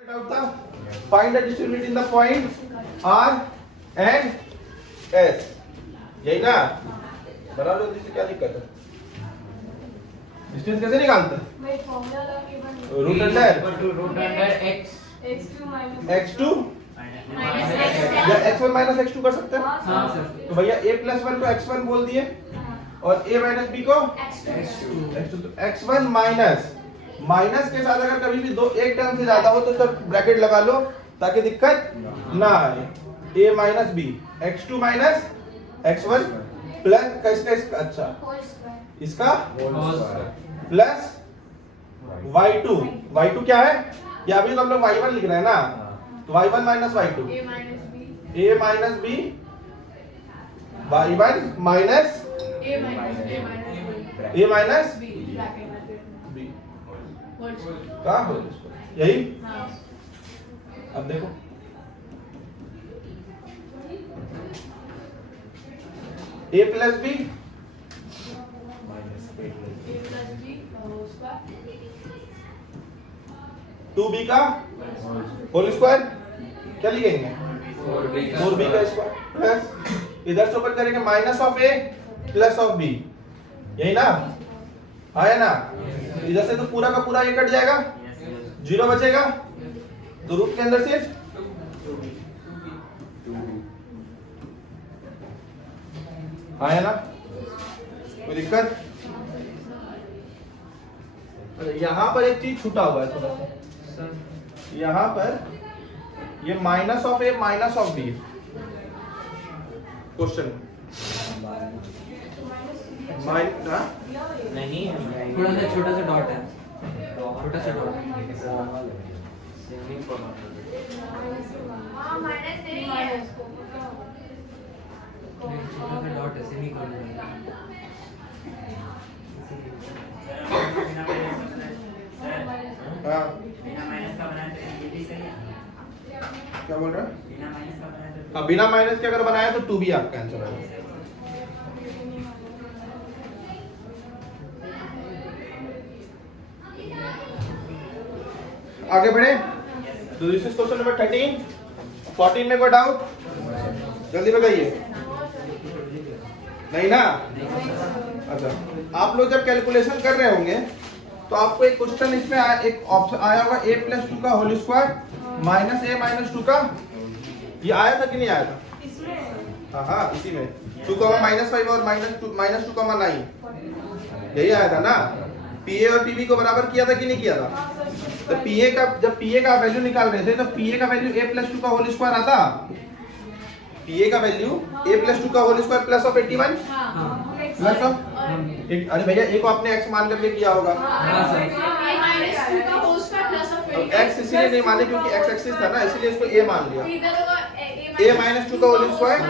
Find the distributed in the point R and S. यही ना? बना लो, इससे क्या दिक्कत है? डिस्टेंस कैसे निकालते हैं? रूट अंडर x2 या x1 माइनस x2 कर सकते हैं? हाँ सर। तो भैया a प्लस 1 को x1 बोल दिए और a माइनस b को x2। तो x1 माइनस के साथ अगर कभी भी दो एक टर्म से ज्यादा हो तो सर ब्रैकेट लगा लो ताकि दिक्कत ना आए। a minus b x2 minus x1 plus इसका अच्छा इसका प्लस y2 क्या है? या अभी तो हम लोग y1 लिख रहे हैं ना, तो y1 minus y2 a minus b y1 minus a minus b कहाँ हो यही। अब देखो a plus b two B का होल स्क्वायर क्या लिखेंगे? 4b का स्क्वायर प्लस इधर से ऊपर करेंगे minus of a plus of b, यही ना आया ना? इधर से तो पूरा का पूरा ये कट जाएगा, 0 बचेगा, तो रूट के अंदर सिर्फ आया ना? कोई दिक्कत? यहाँ पर एक चीज छूटा हुआ है थोड़ा सा, यहाँ पर ये minus of A minus of B question नहीं थोड़ा सा छोटा सा डॉट है, छोटा सा डॉट है सेमीकोलन। क्या बोल रहा है? हाँ बिना माइनस के अगर बनाया तो 2b आपका आंसर है। आगे बढ़े तो दिस इज क्वेश्चन नंबर 13। 14 में कोई डाउट? जल्दी बताइए। नहीं ना? अच्छा, आप लोग जब कैलकुलेशन कर रहे होंगे तो आपको एक क्वेश्चन इसमें एक ऑप्शन आया होगा a प्लस 2 का whole square minus a minus 2 का, ये आया था कि नहीं आया था? हाँ इसी में 2 माइनस 5 और माइनस 2 9 यही आया था ना? pa और pb को बराबर किया था कि नहीं किया था? तो pa का जब pa का वैल्यू निकाल रहे थे तो pa का वैल्यू a प्लस 2 का होल स्क्वायर आता, pa का वैल्यू a प्लस 2 का whole square plus of 81 plus of अरे भैया एक को आपने x मान करके किया होगा, x इसलिए नहीं माने क्योंकि x एक्सिस था ना, इसलिए इसको a मान लिया। a माइनस 2 का होल स्क्वायर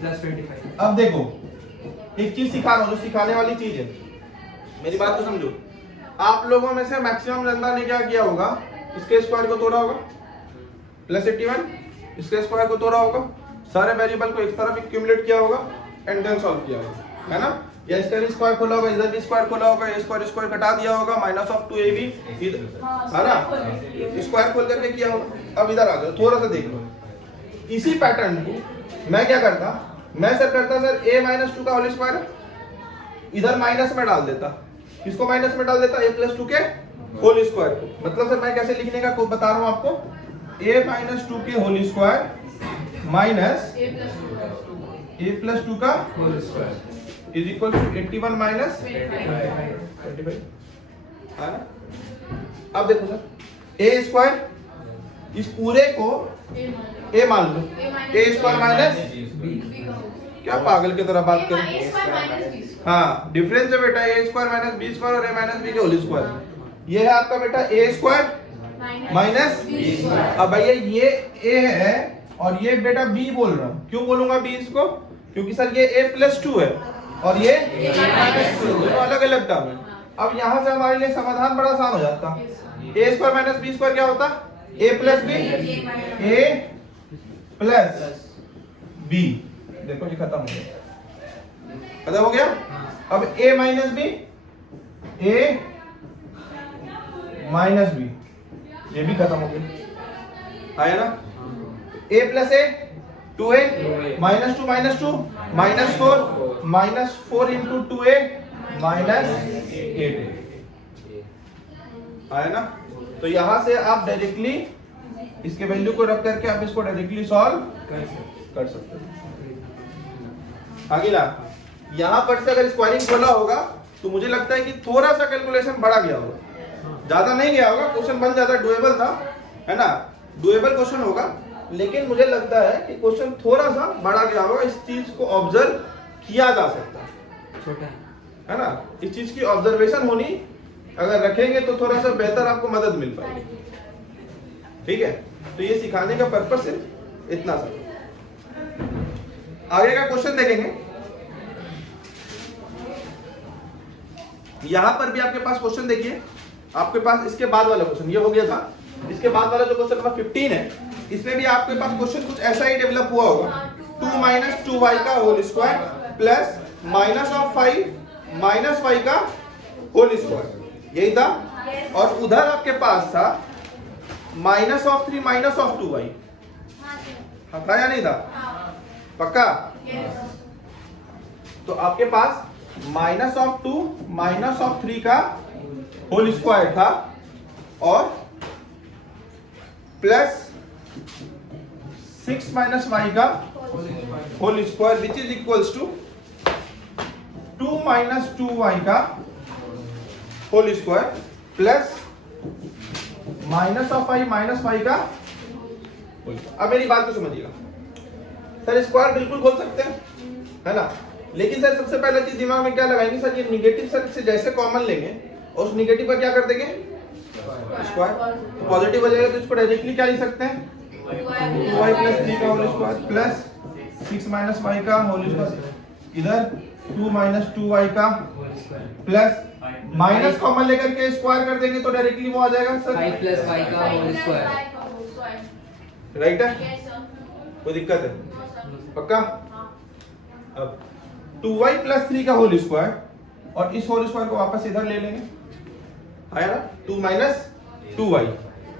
प्लस 25। अब देखो एक चीज सिखा रहा हूँ जो सिखाने वाली चीज है, मेरी बात को समझो। आप लोगों में से मैक्सिमम जनता ने क्या किया होगा? इसके स्क्वायर को तोड़ा होगा प्लस 81, इसके स्क्वायर को तोड़ा होगा, सारे वेरिएबल को एक तरफ एक्यूमुलेट किया होगा एंड देन सॉल्व किया होगा, है ना? या इसका भी स्क्वायर खोला होगा, इधर भी स्क्वायर खोला होगा, ये स्क्वायर कटा दिया होगा, माइनस ऑफ 2ab है ना? स्क्वायर खोल करके किया होगा। अब इधर आ जाओ, थोड़ा सा देख लो इसी पैटर्न को। मैं क्या करता? मैं सर a माइनस 2 का होल स्क्वायर इधर माइनस में डाल देता, किसको माइनस में डाल देता? a प्लस 2 के होल स्क्वायर को। मतलब सर मैं कैसे लिखने का बता रहा हूँ आपको, a माइनस 2 के whole square minus a plus 2 का whole square is equal to 81 minus 25 है ना? अब देखो सर a स्क्वायर इस पूरे को a मान लो, a स्क्वायर माइनस क्या पागल की तरह बात करें? हाँ डिफरेंस है बेटा, a square minus b square और a माइनस b के होल स्क्वायर। ये है आपका बेटा a square minus b square. अब भैया ये a है और ये बेटा b बोल रहा हूँ। क्यों बोलूंगा b इसको? क्योंकि सर ये a प्लस 2 है और ये माइनस 2, दोनों अलग अलग टर्म है। अब यहाँ से हमारे लिए समाधान बड़ा आसान हो जाता। a square minus b square क्या होता? a plus b, a plus b। देखो ये खत्म हो गया। अब a minus b, a minus b ये भी खत्म हो गया, आया ना। a plus A 2a -2 -2 -4 into 2a -8a, आया ना। तो यहां से आप डायरेक्टली इसके वैल्यू को रख करके आप इसको डायरेक्टली सॉल्व कर सकते हो। अगला यहां पर से अगर स्क्वायरिंग खोला होगा तो मुझे लगता है कि थोड़ा सा कैलकुलेशन बढ़ा गया होगा, ज्यादा नहीं गया होगा, क्वेश्चन बन जाता, डुएबल था, है ना, डुएबल क्वेश्चन होगा, लेकिन मुझे लगता है कि क्वेश्चन थोड़ा सा बढ़ा गया होगा। इस चीज को ऑब्जर्व किया जा सकता है ना, इस चीज की ऑब्जर्वेशन होनी अगर रखेंगे तो थोड़ा सा बेहतर आपको मदद मिल पाएगी, ठीक है। तो ये सिखाने का पर्पस सिर्फ इतना सा। आगे का क्वेश्चन देखेंगे, यहां पर भी आपके पास क्वेश्चन देखिए, आपके पास इसके बाद वाला क्वेश्चन ये हो गया था, इसके बाद वाला जो क्वेश्चन नंबर 15 है, इसमें भी आपके पास क्वेश्चन कुछ ऐसा ही डेवलप हुआ होगा। 2 - 2y का होल स्क्वायर प्लस -5 -y का होल स्क्वायर, यही था। और उधर आपके पास था -3 -2y, था या नहीं था, पक्का। तो आपके पास -2 -3 का होल स्क्वायर था और प्लस 6 - y का whole square which is equals to 2 - 2y का होल स्क्वायर प्लस -y का। अब मेरी बात को समझिएगा सर, स्क्वायर बिल्कुल खोल सकते हैं, है ना, लेकिन सर सबसे पहले चीज दिमाग में क्या लगाएंगे सर, ये निगेटिव सर से जैसे कॉमन लेंगे और उस निगेटिव का क्या कर देंगे, स्क्वायर, तो पॉजिटिव हो जाएगा। तो इसको डायरेक्टली क्या लिख सकते हैं, 2y + 3 का होल स्क्वायर प्लस 6 - y का होल स्क्वायर, इधर 2 - 2y का प्लस माइनस कॉमन लेकर के स्क्वायर कर देंगे तो डायरेक्टली वो आ जाएगा सर 5 + y का होल स्क्वायर, राइट है, कोई दिक्कत है, पक्का। अब 2y + 3 का होल स्क्वायर और इस होल स्क्वायर को वापस इधर ले लेंगे, आया ना, 2 - 2y।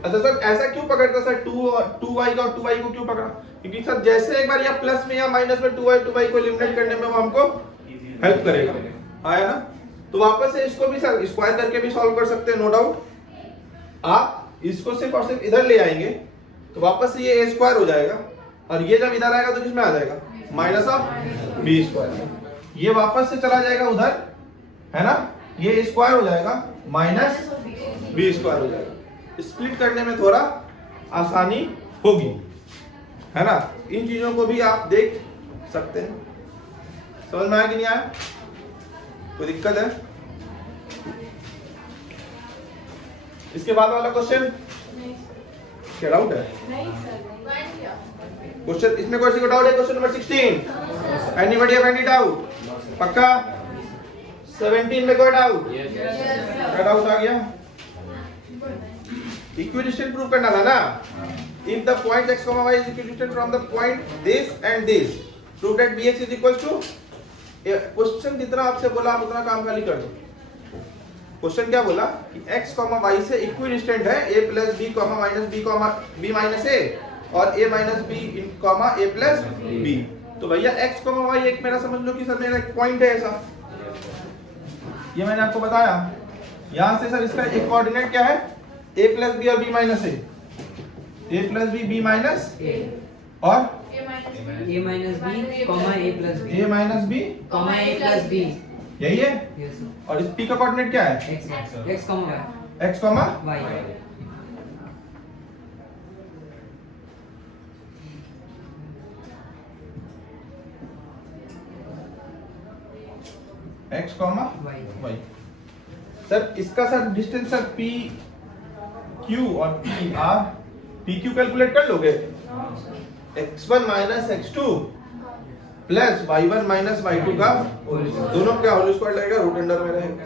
अच्छा सर ऐसा क्यों पकड़ता सर, 2y का और 2y को क्यों पकड़ा, क्योंकि सर जैसे एक बार या प्लस में या माइनस में 2y को एलिमिनेट करने में वो हमको हेल्प करेगा, आया ना। तो वापस से इसको भी सर स्क्वायर करके भी सॉल्व कर सकते हैं, नो डाउट। आप इसको सिर्फ और सिर्फ इधर ले आएंगे तो वापस से ये a स्क्वायर हो जाएगा और ये जब इधर आएगा तो किसमें आ जाएगा, -b²। ये वापस से चला जाएगा उधर, है ना, ये स्क्वायर हो जाएगा -b² हो जाएगा। स्प्लिट करने में थोड़ा आसानी होगी, है ना। इन चीजों को भी आप देख सकते हैं, समझ में आया कि नहीं आया, कोई दिक्कत है। इसके बाद वाला क्वेश्चन क्या डाउट है, क्वेश्चन इसमें कोई डाउट है, question number 16, anybody have any doubt, पक्का। 17 में कोई डाउट, क्या डाउट आ गया, इक्विडिस्टेंट प्रूव करना था ना। If the point x, y is equidistant from the point this and this, prove that bx is equals to, question जितना आपसे बोला आप उतना काम खाली कर दो। क्वेश्चन क्या बोला कि x, y से इक्विडिस्टेंट है a + b, b - a और a - b, a + b। तो भैया x, y एक मेरा समझ लो कि सर मेरा एक पॉइंट है ऐसा, ये मैंने आपको बताया। यहां से सर इसका एक कोऑर्डिनेट क्या है, a + b और b - a, a + b, b - और a - b, a + b, a - b, यही है। yes sir, और इस p का कोऑर्डिनेट क्या है, x, y, x, y, x, y। Sir इसका sir distance sir p q और p r, p q calculate कर लोगे, x1 - x2 plus y1 - y2 का दोनों क्या होल स्क्वायर लगेगा, रूट अंडर में रहेगा।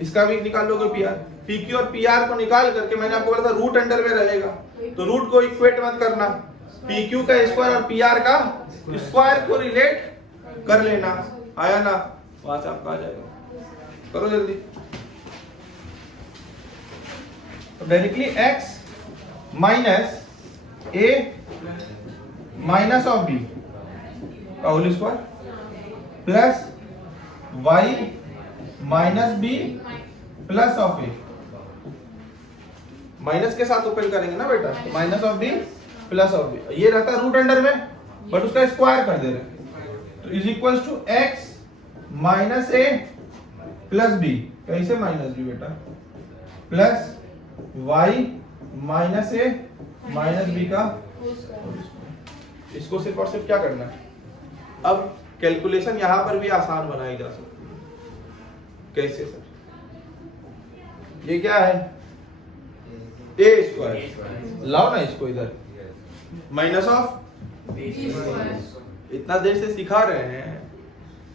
इसका भी निकाल लोगे pr, pq और pr को निकाल करके मैंने आपको बोला था रूट अंडर में रहेगा, तो रूट को इक्वेट मत करना, pq का स्क्वायर और pr का स्क्वायर को रिलेट कर लेना, आया ना, वहां से आपका आ जाएगा। करो जल्दी, तो directly x minus A minus of B का whole square plus Y minus B plus of A. Minus के साथ ओपन करेंगे ना बेटा, minus of B plus of B, ये रहता है रूट अंडर में बट उसका स्क्वायर कर दे रहे हैं, तो is equals to X minus A plus B, कैसे माइनस बी बेटा, plus Y minus A minus B का। इसको सिर्फ और सिर्फ क्या करना है, अब कैलकुलेशन यहां पर भी आसान बनाई जा सकती है। कैसे सर, ये क्या है ए स्क्वायर, लाओ ना इसको इधर, माइनस ऑफ, इतना देर से सिखा रहे हैं,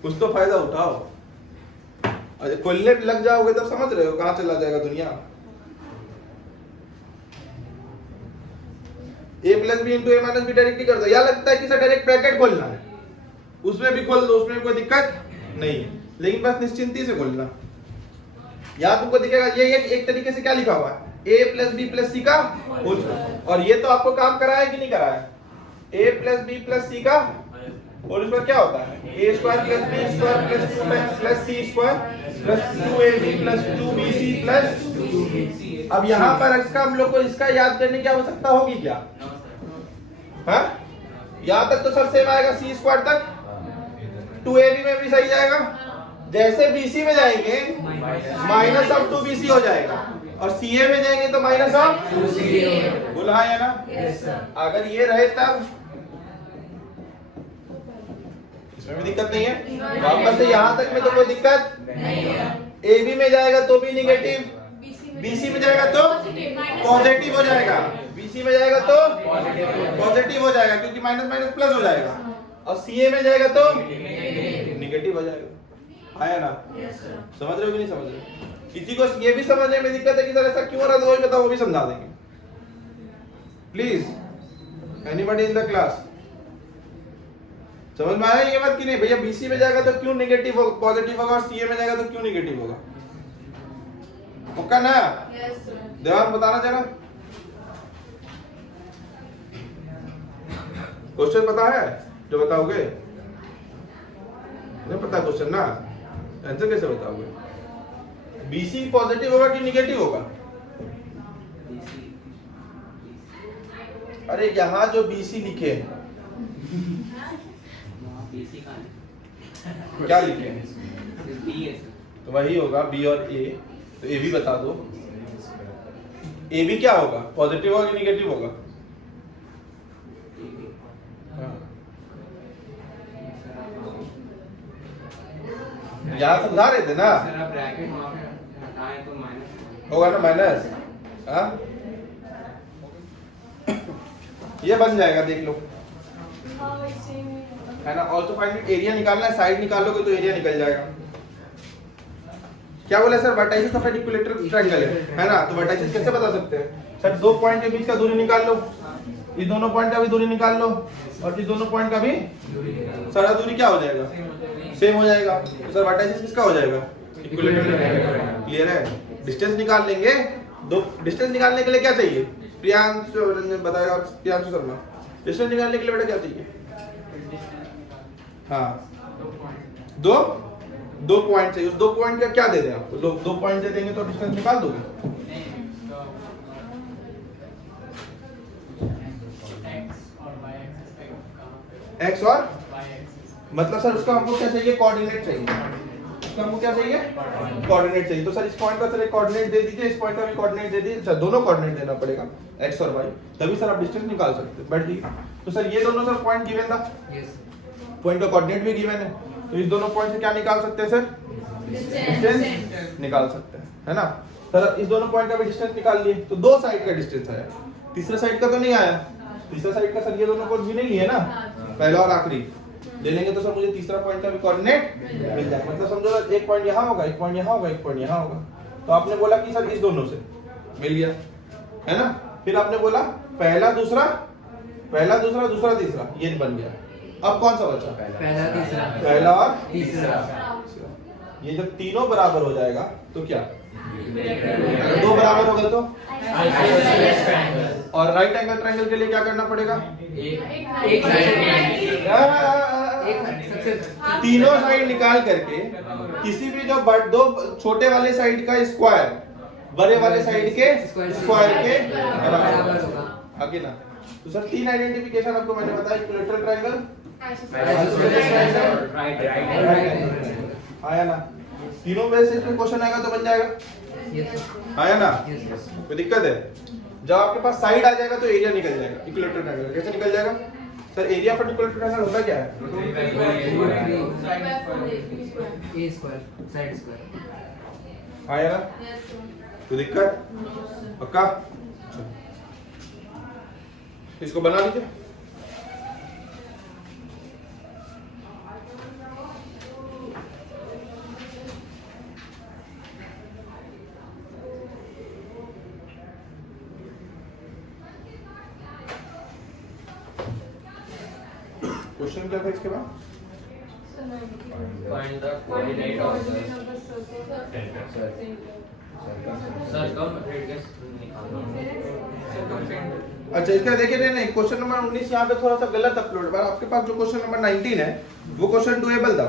कुछ तो फायदा उठाओ। अरे खोलने पे लग जाओगे तब समझ रहे हो कहां चला जाएगा दुनिया। A plus B into A minus B directly कर दो, या लगता है कि सर डायरेक्ट ब्रैकेट खोलना है, उसमें भी खोल दो, उसमें कोई दिक्कत नहीं है, लेकिन बस निश्चिंती से खोलना। या तुमको दिखेगा ये एक तरीके से क्या लिखा हुआ है, ए प्लस बी प्लस सी का होल स्क्वायर, और ये तो आपको काम कराया कि नहीं कराया, A plus B plus C का होल स्क्वायर क्या होता है, A square plus B square plus 2 plus C square plus 2ab plus 2bc plus. अब यहाँ पर इसका हम लोग को इसका याद करने की आवश्यकता होगी क्या, हाँ? यहाँ तक तो सर सेम आएगा, सी स्क्वायर तक 2ab में भी सही जाएगा, जैसे bc में जाएंगे माइनस ऑफ 2bc हो जाएगा, और ca में जाएंगे तो माइनस ऑफ 2ca, बोला है ना? अगर ये रहे तब इसमें भी दिक्कत नहीं है, वापस से यहाँ तक में तो कोई दिक्कत नहीं है। ab में जाएगा तो भी निगेटिव, bc में जाएगा तो पॉजिटिव हो जाएगा, bc में जाएगा तो पॉजिटिव हो जाएगा क्योंकि माइनस माइनस प्लस हो जाएगा, और ca में जाएगा तो निगेटिव हो जाएगा। आया ना? समझ रहे हो कि नहीं समझ रहे? किसी को ये भी समझने में दिक्कत है कि सर ऐसा क्यों हो रहा है, तो वही बताओ, वो भी समझा देंगे। Please anybody in the class, समझ में आया ये बात कि नहीं? भैया बीसी में जाएगा तो क्यों नेगेटिव होगा, पॉजिटिव होगा, और सीए में जाएगा तो क्यों नेगेटिव होगा, पक्का ना? देवान बताना जरा, क्वेश्चन पता है जो बताओगे? नहीं पता क्वेश्चन ना, आंसर कैसे बताओगे? बीसी पॉजिटिव होगा कि नेगेटिव होगा? अरे यहाँ जो बीसी लिखे हैं क्या लिखे हैं, तो वही होगा बी और ए, तो ए भी बता दो, ए भी क्या होगा, पॉजिटिव होगा कि नेगेटिव होगा? यहाँ समझा रहे थे ना, होगा ना माइनस, हाँ ये बन जाएगा, देख लो है ना। ऑल्सो फाइंड एरिया निकालना है, साइड निकालोगे तो एरिया निकल जाएगा। क्या बोला sir, vertices of an equilateral triangle है ना, तो वर्टाइसिस कैसे बता सकते हैं सर, दो पॉइंट के बीच का दूरी निकाल लो, इस दोनों पॉइंट का भी दूरी निकाल लो, और इस दोनों पॉइंट का भी सारा दूरी क्या हो जाएगा, सेम हो जाएगा, तो सर वर्टाइसिस किसका हो जाएगा, इक्विलैटरल। क्लियर है? डिस्टेंस निकाल लेंगे, दो डिस्टेंस निकालने के लिए क्या चाहिए, प्रियांशु बताएगा, प्रियांशु शर्मा, डिस्टेंस निकालने के लिए बेटा क्या चाहिए, हाँ दो पॉइंट चाहिए, उस दो पॉइंट का क्या दे दें आपको, दो पॉइंट दे देंगे तो डिस्टेंस निकाल दोगे। एक्स और मतलब सर उसका हमको क्या चाहिए, कोऑर्डिनेट चाहिए, उसका हमको क्या चाहिए, कोऑर्डिनेट चाहिए। तो सर इस पॉइंट का सर एक कोऑर्डिनेट दे दीजिए, इस पॉइंट का भी कोऑर्डिनेट दे दीजिए, अच्छा दोनों कोऑर्डिनेट देना पड़ेगा, एक्स और वाई, तभी सर आप डिस्टेंस निकाल सकते हैं। बट ठीक, तो सर ये दोनों सर पॉइंट गिवन था, पॉइंट का कोऑर्डिनेट भी गिवन है, तो इस दोनों पॉइंट से क्या निकाल सकते हैं सर, डिस्टेंस निकाल सकते हैं, है ना। सर इस दोनों पॉइंट का भी डिस्टेंस निकाल लिए, तो दो साइड का डिस्टेंस आया, तीसरा साइड का तो नहीं आया, तीसरा साइड का सर ये दोनों पॉइंट भी नहीं लिए ना, पहला और आखिरी ले लेंगे तो सर मुझे तीसरा पॉइंट का भी कोऑर्डिनेट मिल जाएगा। मतलब समझो एक पॉइंट यहाँ होगा, एक पॉइंट यहाँ होगा, एक पॉइंट यहाँ होगा, तो आपने बोला कि सर इस दोनों से मिल गया, है ना। फिर आपने बोला पहला दूसरा, पहला दूसरा, दूसरा तीसरा, ये बन गया। अब कौन सा बचा, पहला तीसरा, पहला और तीसरा। ये जब तीनों बराबर हो जाएगा तो क्या, अगर दो बराबर बराबर होगा तो आइसोसेलेस ट्रायंगल और राइट एंगल ट्रायंगल के लिए क्या करना पड़ेगा? एक साइड सबसे तीनों साइड निकाल करके किसी भी जो दो छोटे वाले साइड का स्क्वायर बड़े वाले साइड के स्क्वायर के बराबर होगा। आगे ना तो सर तीन आइडेंटिफिकेशन आपको मैंने बताया, equilateral triangle, isosceles triangle, right आया ना? तीनों में से इसमें क्वेश्चन आएगा तो बन जाएगा, आया ना? कोई दिक्कत है? जब आपके पास साइड आ जाएगा तो एरिया निकल जाएगा इक्विलैटरल ट्रायंगल। कैसे निकल जाएगा sir? Area for equilateral triangle होता क्या है? A square side square. आया ना? कोई दिक्कत? पक्का? इसको बना लीजिए। क्वेश्चन क्या था इसके बाद? Find the coordinate of the circumference निकालना। अच्छा इसका देखिए नहीं, क्वेश्चन नंबर 19 यहाँ पे थोड़ा सा गलत अपलोड है। आपके पास जो क्वेश्चन नंबर 19 है वो क्वेश्चन डुएबल था,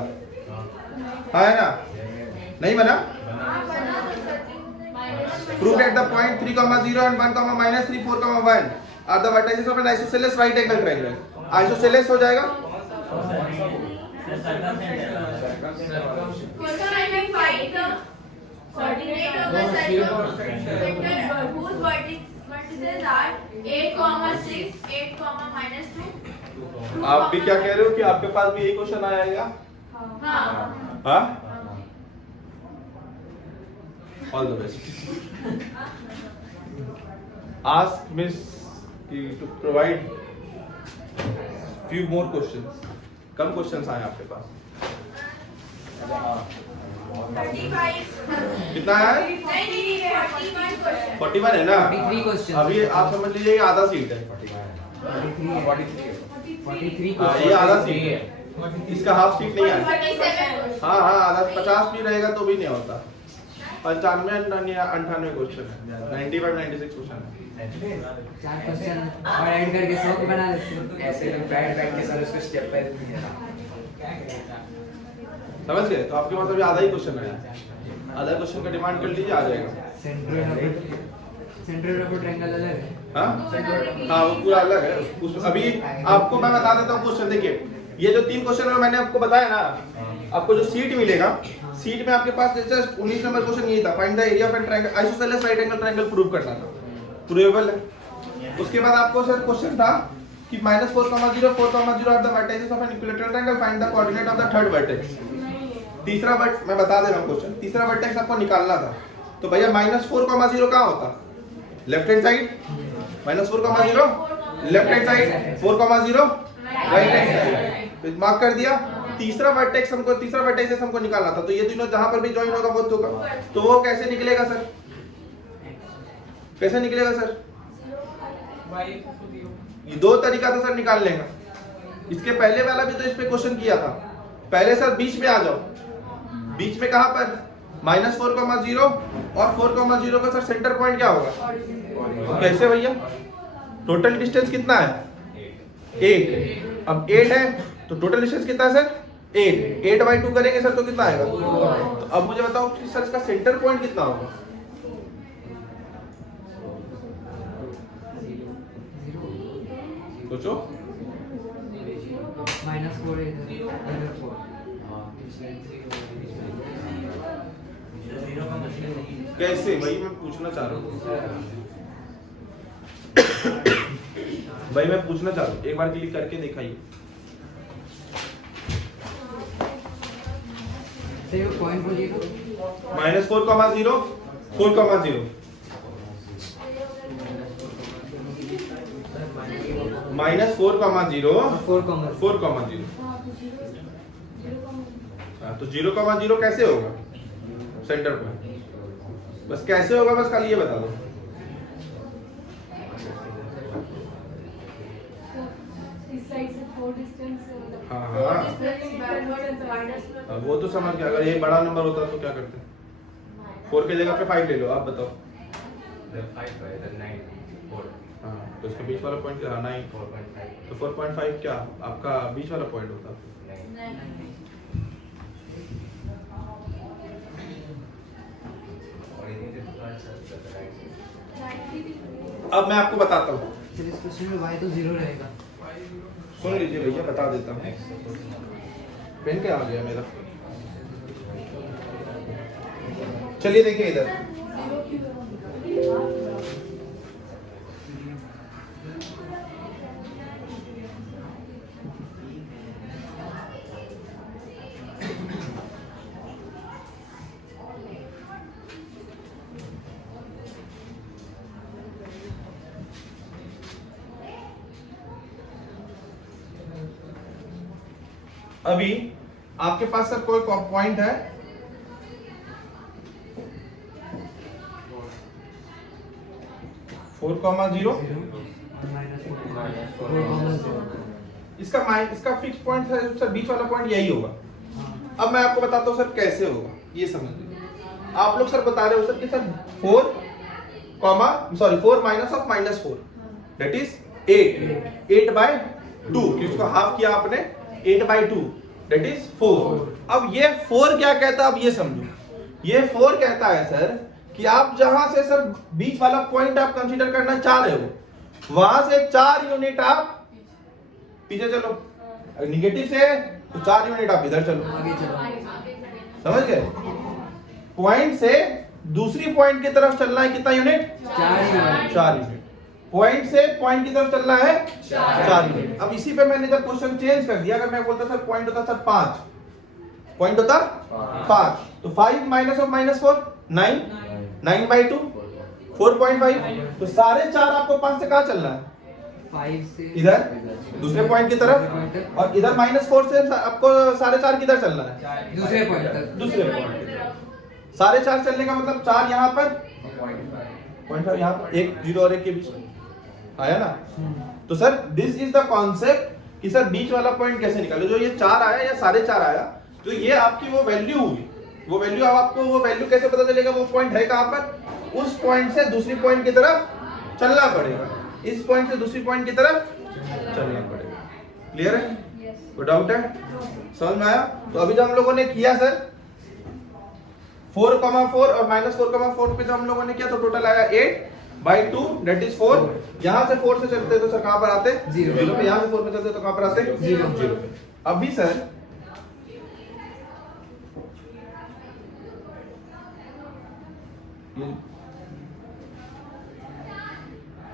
हाँ है ना? नहीं बना? Prove that the point 3, 0 and 1, -3, 4, 1 are the vertices of an isosceles right angle triangle. Isosceles हो जाएगा coordinate of the circumvector whose vertices are 8, 6, 8, -2. आप भी क्या कह रहे हो कि आपके पास भी यही क्वेश्चन आएगा? हाँ। हाँ? All the best. Ask miss to provide few more questions। कम क्वेश्चंस आए आपके पास? 35 कितना है? नहीं 41 क्वेश्चन। 41 है ना? 43 क्वेश्चन। अभी आप समझ लीजिए ये आधा सीट है। 43 हाँ, ये आधा सीट है, इसका हाफ सीट नहीं आया। 47 हाँ हाँ आधा 50 भी रहेगा तो भी नहीं होता। 95 98 क्वेश्चन है, 95 96 क्वेश्चन है। 4 क्वेश्चन और ऐड करके 100 को बना लेते हैं। ऐसे लोग बैठ के सर उसको स्टेप बाय नहीं है। समझ गए? तो आपके पास अभी आधा ही क्वेश्चन है, आधा क्वेश्चन का डिमांड कर लीजिए, आ जाएगा। सेंट्रोइड ऑफ ट्रायंगल अलग है। हाँ वो पूरा अलग है। अभी आपको मैं बता देता हूँ क्वेश्चन। देखिए ये जो 3 क्वेश्चन मैंने आपको बताया ना, आपको जो सीट मिलेगा, सीट में आपके पास जस्ट 19 नंबर क्वेश्चन यही था, find the area of an triangle isosceles right angle triangle prove करना था। प्रूवेबल है। उसके बाद आपको सर क्वेश्चन था कि -4, 0, 4, 0 are the vertices of an equilateral triangle, find the coordinate of the third vertex. तीसरा वर्ट मैं बता दे रहा हूँ क्वेश्चन, तीसरा वर्टेक्स आपको निकालना था। तो भैया -4, 0 कहाँ होता? Left hand side. -4, 0 left hand side, 4, 0 right hand side. Mark कर दिया। तीसरा वर्टेक्स हमको निकालना था। तो ये तीनों जहां पर भी ज्वाइन होगा वो होगा। तो वो कैसे निकलेगा सर? कैसे निकलेगा सर? ये 2 तरीका था सर निकालने का। इसके पहले वाला भी तो इस पे क्वेश्चन किया था। पहले सर बीच में आ जाओ। बीच में कहां पर? -4, 0 और 4, 0 का सर सेंटर पॉइंट क्या होगा? कैसे भैया? टोटल डिस्टेंस कितना है? 8। अब 8 है तो टोटल डिस्टेंस कितना है सर? 8/2 करेंगे सर तो कितना आएगा? तो अब मुझे बताओ कि सर इसका सेंटर पॉइंट कितना होगा? सोचो। -4 इधर 4। कैसे वही मैं पूछना चाह रहा हूँ। भाई मैं पूछना चाह रहा हूँ, एक बार क्लिक करके दिखाइए। पॉइंट बोलिए तो। -4, 0 4, 0 -4, 0 तो 0, कैसे होगा सेंटर पॉइंट? बस कैसे होगा, बस खाली ये बता दो। हाँ हाँ वो तो समझ गया। अगर ये बड़ा नंबर होता तो क्या करते? 4 के जगह पे 5 ले लो। आप बताओ The 5 by the 9 4 हाँ तो इसका बीच वाला पॉइंट क्या 9 4.5 तो 4.5 क्या आपका बीच वाला पॉइंट होता 9 और ये तो third sir the right side अब मैं आपको बताता हूँ चलिए इस क्वेश्चन में y तो 0 रहेगा। सुन लीजिए भैया बता देता हूँ x तो कुछ पेन क्या आ गया मेरा चलिए देखिए इधर अभी आपके पास सर कोई पॉइंट है 4,0 और इसका फिक्स पॉइंट है सर बीच वाला पॉइंट यही होगा। अब मैं आपको बताता हूँ सर कैसे होगा ये समझ लीजिए। आप लोग सर बता रहे हो सर कि sir 4 minus of -4 that is 8/2 कि उसको हाफ किया आपने 8/2 दैट इज 4। अब ये 4 क्या कहता है अब ये समझो। ये 4 कहता है सर कि आप जहां से सर बीच वाला पॉइंट आप कंसीडर करना चाह रहे हो वहां से 4 यूनिट आप पीछे चलो, निगेटिव से तो 4 यूनिट आप इधर चलो, आगे चलो। समझ गए। पॉइंट से दूसरी पॉइंट की तरफ चलना है कितना यूनिट 4 यूनिट। पॉइंट से पॉइंट की तरफ चलना है 4 यूनिट। अब इसी पे मैंने जब क्वेश्चन चेंज कर दिया, अगर मैं बोलता सर पॉइंट होता सर 5 पॉइंट होता 5 तो 5 माइनस ऑफ -4 9/2 4.5 तो 4.5 आपको 5 से कहाँ चलना है 5 से इधर दूसरे पॉइंट की तरफ, और इधर -4 से आपको 4.5 किधर चलना है दूसरे पॉइंट तक। दूसरे पॉइंट की तरफ। 4.5 चलने का मतलब 4 यहाँ पर 0.5 यहाँ पर 1 0 और 1 के बीच में आया ना। तो sir this is the concept कि सर बीच वाला पॉइंट कैसे निकाले। जो ये 4 आया या 4.5 आया तो ये आपकी वो वैल्यू हुई। वो वैल्यू अब आपको वो वैल्यू कैसे पता चलेगा वो पॉइंट है कहाँ पर। उस पॉइंट से दूसरी पॉइंट की तरफ चलना पड़ेगा, इस पॉइंट से दूसरी पॉइंट की तरफ चलना पड़ेगा। क्लियर है, कोई डाउट है, समझ में आया। तो अभी जो हम लोगों ने किया सर 4,4 और -4,4 पे जो हम लोगों ने किया तो टोटल आया 8/2 दैट इज 4। यहाँ से 4 से चलते तो सर कहाँ पर आते 0 पे, यहाँ से 4 पे चलते तो कहाँ पर आते 0 पे। अभी सर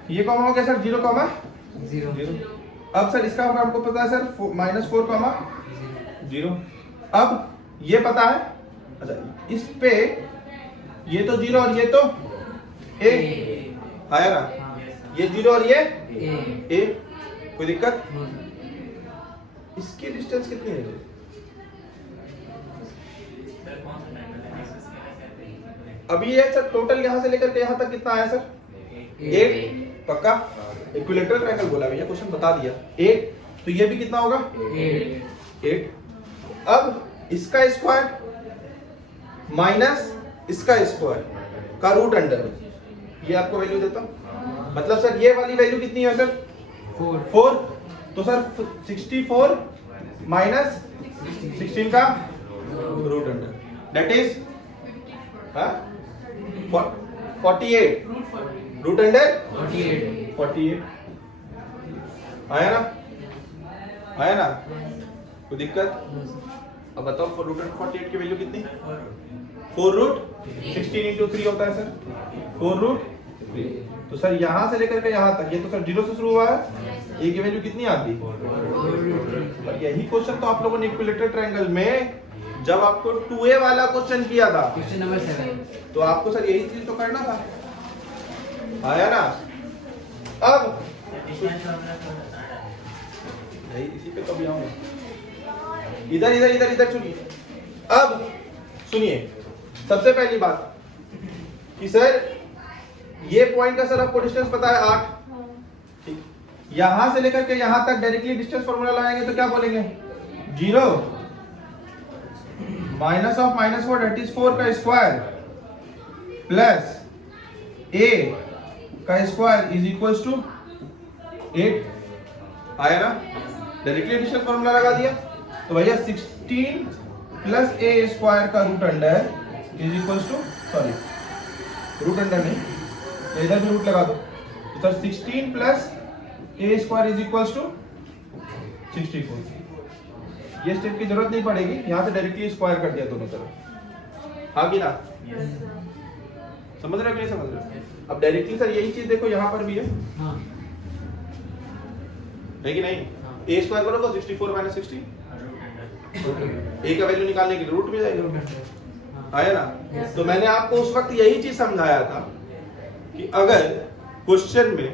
ये कॉमा हो गया सर 0, 0। अब सर इसका हमको पता है सर -4, 0। अब ये पता है, अच्छा इस पे ये तो 0 और ये तो a आया ना, ये 0 और ये a, कोई दिक्कत। इसकी डिस्टेंस कितनी है अभी ये सर टोटल यहाँ से लेकर के यहाँ तक कितना आया सर 8 पक्का। इक्विलेटरल ट्रायंगल बोला भैया, क्वेश्चन बता दिया 8 तो ये भी कितना होगा 8। अब इसका स्क्वायर माइनस इसका स्क्वायर का रूट अंडर ये आपको वैल्यू देता हूं। मतलब सर ये वाली वैल्यू कितनी है सर 4 तो सर 64 माइनस 16 का root under that is 48 root under 48 आया ना, कोई दिक्कत। अब बताओ रूट अंडर 48 की वैल्यू कितनी 4 रूट 16 into 3 होता है सर 4 रूट 3। तो सर यहाँ से लेकर के यहाँ तक ये तो सर 0 से शुरू हुआ है, ए की वैल्यू कितनी आती। और यही क्वेश्चन तो आप लोगों ने इक्विलेटरल ट्रायंगल में जब आपको 2a वाला क्वेश्चन किया था क्वेश्चन नंबर 7 तो आपको सर यही चीज तो करना था, आया ना। अब नहीं इसी पे कभी आऊंगा, इधर इधर इधर इधर सुनिए। अब सुनिए सबसे पहली बात कि सर ये पॉइंट का सर आपको डिस्टेंस पता है 8, ठीक। यहां से लेकर के यहां तक डायरेक्टली डिस्टेंस फॉर्मूला लगाएंगे तो क्या बोलेंगे 0 माइनस ऑफ -4 दैट इज 4 का स्क्वायर प्लस ए का स्क्वायर इज इक्वल्स टू 8 आया ना। डायरेक्टली एडिशन फॉर्मूला लगा दिया तो भैया 16 प्लस ए स्क्वायर का root under is equals to, sorry root under नहीं तो इधर भी रूट लगा दो तो सर 16 प्लस A square is equals to 64। ये स्टेप की जरूरत नहीं पड़ेगी, यहाँ से डायरेक्टली स्क्वायर कर दिया दोनों तरफ, हाँ कि ना? समझ रहे हो कि नहीं समझ रहे हो? अब डायरेक्टली सर यही चीज देखो यहाँ पर भी है, हाँ है कि नहीं? ए स्क्वायर करो तो 64 माइनस 60, ए का वैल्यू निकालने के लिए रूट में जाएगा, आया ना? तो मैंने आपको उस वक्त यही चीज समझाया था कि अगर क्वेश्चन में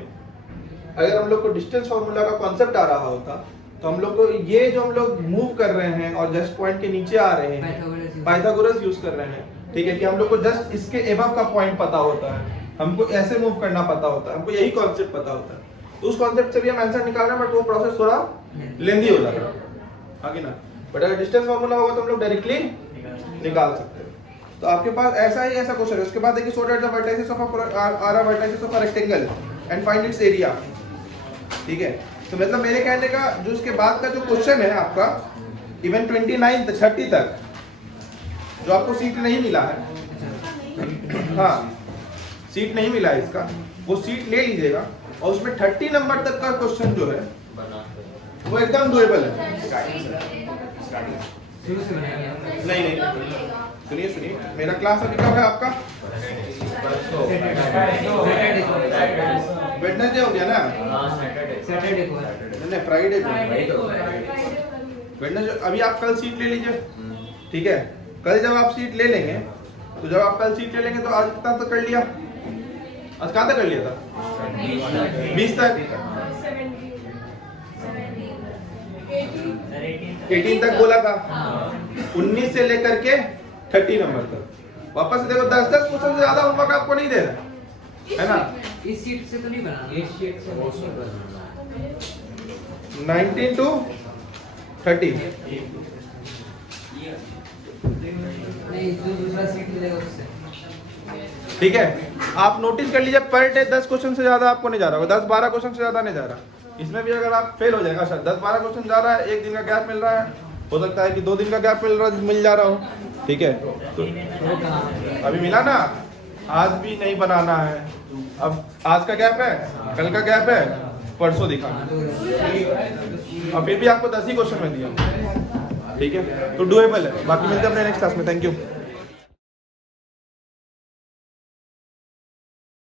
अगर हम लोग को डिस्टेंस फार्मूला का कॉन्सेप्ट आ रहा होता तो हम लोग को ये जो हम लोग मूव कर रहे हैं और जस्ट पॉइंट के नीचे आ रहे हैं पाइथागोरस यूज कर रहे हैं, ठीक है, कि हम लोग को जस्ट इसके एबव का पॉइंट पता होता है, हमको ऐसे मूव करना पता होता है, हमको यही कॉन्सेप्ट पता होता है, तो उस कॉन्सेप्ट से भी हम आंसर निकाल रहे हैं, बट वो प्रोसेस थोड़ा लेंदी हो जाता है, हाँ कि ना? बट अगर डिस्टेंस फार्मूला होगा तो हम लोग डायरेक्टली निकाल सकते हैं। तो आपके पास ऐसा ही ऐसा क्वेश्चन है। उसके बाद देखिए sort out the vertices of a vertices of a rectangle and find its area, ठीक है? तो मतलब मेरे कहने का जो उसके बाद का जो क्वेश्चन है आपका इवन 29 30 तक जो आपको सीट नहीं मिला है, हाँ सीट नहीं मिला है इसका, वो सीट ले लीजिएगा और उसमें 30 नंबर तक का क्वेश्चन जो है वो एकदम डुएबल है। शुरू से बनाएंगे। नहीं सुनिए सुनिए, मेरा क्लास अभी कब है आपका? वेडनेसडे हो गया ना? सैटरडे को है। नहीं फ्राइडे को। वेडनेसडे अभी आप कल सीट ले लीजिए, ठीक है? कल जब आप सीट ले लेंगे तो जब आप कल सीट ले लेंगे तो आज कितना तक कर लिया? आज कहाँ तक कर लिया था? 20 तक, 18 तक बोला था, 19 से लेकर के 30 नंबर तक। वापस से देखो 10-10 क्वेश्चन से ज्यादा होमवर्क आपको नहीं दे रहा है ना? इस शीट से तो नहीं बनाना, इस शीट से नहीं बनाना। 19 to 30 नहीं, जो दूसरा सीट मिलेगा उससे। ठीक है? आप नोटिस कर लीजिए पर डे 10 क्वेश्चन से ज्यादा आपको नहीं जा रहा होगा, 10-12 क्वेश्चन से ज्यादा नहीं जा रहा। इसमें भी अगर आप फेल हो जाएगा, अच्छा 10-12 क्वेश्चन जा रहा है, एक दिन का गैप मिल रहा है, हो सकता है कि 2 दिन का गैप मिल जा रहा हो, ठीक है? तो अभी मिला ना, आज भी नहीं बनाना है। अब आज का गैप है, कल का गैप है, परसों दिखाना, और फिर भी आपको 10 ही क्वेश्चन में दिया, ठीक है? तो डुएबल है। बाकी मिलते हैं अपने नेक्स्ट क्लास में। Thank you.